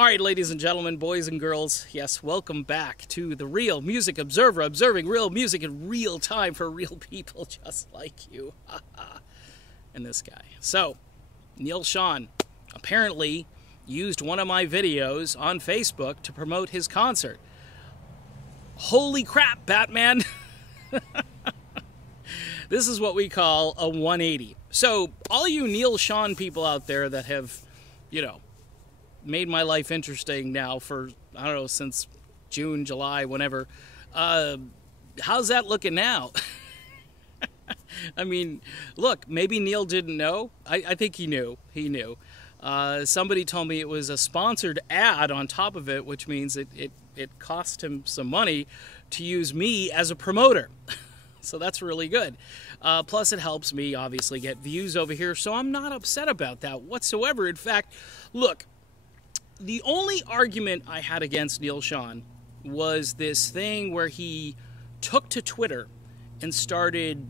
All right, ladies and gentlemen, boys and girls, yes, welcome back to the Real Music Observer, observing real music in real time for real people just like you. And this guy. So, Neal Schon apparently used one of my videos on Facebook to promote his concert. Holy crap, Batman! This is what we call a 180. So, all you Neal Schon people out there that have, made my life interesting now for, I don't know, since June, July, whenever. How's that looking now? I mean, look, maybe Neal didn't know. I think he knew. He knew. Somebody told me it was a sponsored ad on top of it, which means it cost him some money to use me as a promoter. So that's really good. Plus, it helps me, obviously, get views over here, so I'm not upset about that whatsoever. In fact, look, the only argument I had against Neal Schon was this thing where he took to Twitter and started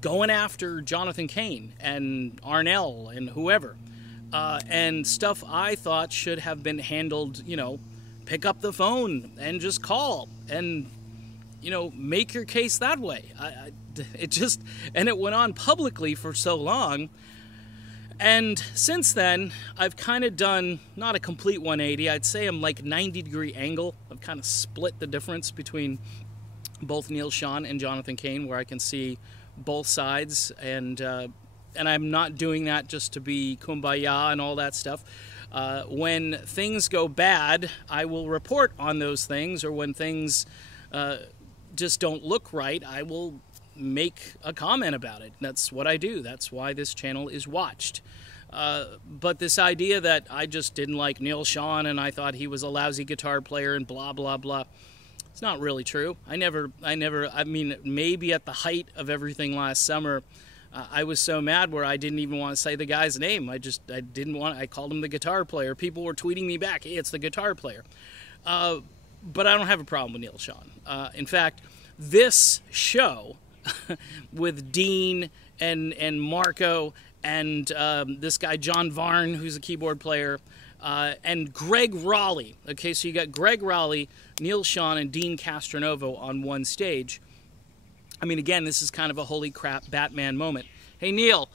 going after Jonathan Cain and Arnell and whoever, and stuff I thought should have been handled, pick up the phone and just call and, make your case that way. It went on publicly for so long. And since then, I've kind of done, not a complete 180, I'd say I'm like 90-degree angle. I've kind of split the difference between both Neal Schon and Jonathan Cain, where I can see both sides, and I'm not doing that just to be kumbaya and all that stuff. When things go bad, I will report on those things, or when things just don't look right, I will make a comment about it. That's what I do. That's why this channel is watched. But this idea that I just didn't like Neal Schon and I thought he was a lousy guitar player and blah, blah, blah, it's not really true. I mean, maybe at the height of everything last summer, I was so mad where I didn't even want to say the guy's name. I called him the guitar player. People were tweeting me back, hey, it's the guitar player. But I don't have a problem with Neal Schon. In fact, this show with Dean and Marco and this guy John Varn, who's a keyboard player, and Greg Raleigh. Okay, so you got Greg Raleigh, Neal Schon, and Dean Castronovo on one stage. I mean, again, this is kind of a holy crap Batman moment. Hey, Neal,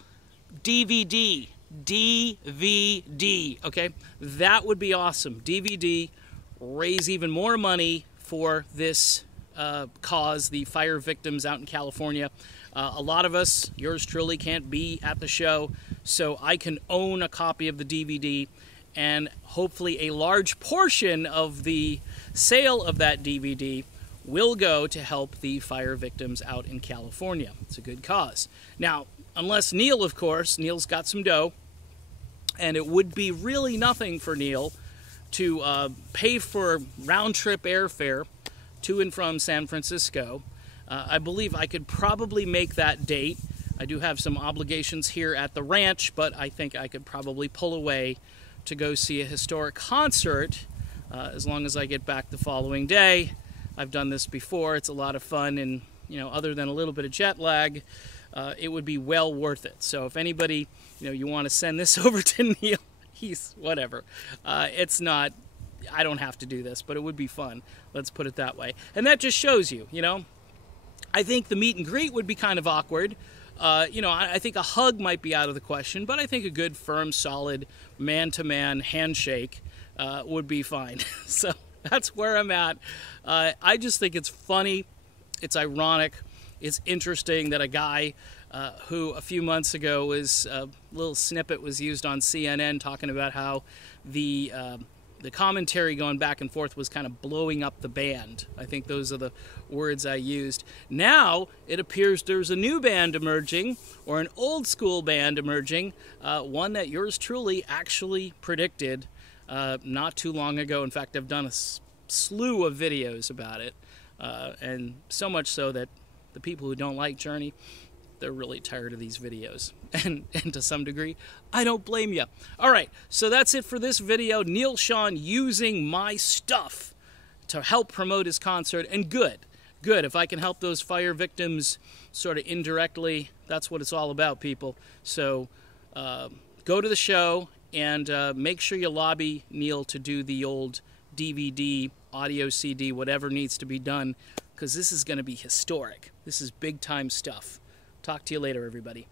DVD, okay? That would be awesome. DVD, raise even more money for this cause, the fire victims out in California. A lot of us, yours truly, can't be at the show, so I can own a copy of the DVD, and hopefully a large portion of the sale of that DVD will go to help the fire victims out in California. It's a good cause. Now, unless Neal, of course, Neal's got some dough, and it would be really nothing for Neal to pay for round-trip airfare to and from San Francisco. I believe I could probably make that date. I do have some obligations here at the ranch, but I think I could probably pull away to go see a historic concert as long as I get back the following day. I've done this before. It's a lot of fun, and other than a little bit of jet lag, it would be well worth it. So if anybody, you want to send this over to Neal, he's whatever. It's not, I don't have to do this, but it would be fun. Let's put it that way. And that just shows you, I think the meet and greet would be kind of awkward. I think a hug might be out of the question, but I think a good, firm, solid, man-to-man handshake would be fine. So that's where I'm at. I just think it's funny. It's ironic. It's interesting that a guy who a few months ago was, a little snippet was used on CNN talking about how the commentary going back and forth was kind of blowing up the band. I think those are the words I used. Now, it appears there's a new band emerging, or an old school band emerging, one that yours truly actually predicted not too long ago. In fact, I've done a slew of videos about it, and so much so that the people who don't like Journey, they're really tired of these videos. And to some degree, I don't blame you. All right, so that's it for this video. Neal Schon using my stuff to help promote his concert, and good. If I can help those fire victims sort of indirectly, that's what it's all about, people. So go to the show And make sure you lobby Neal to do the old DVD, audio CD, whatever needs to be done, because this is going to be historic. This is big time stuff. Talk to you later, everybody.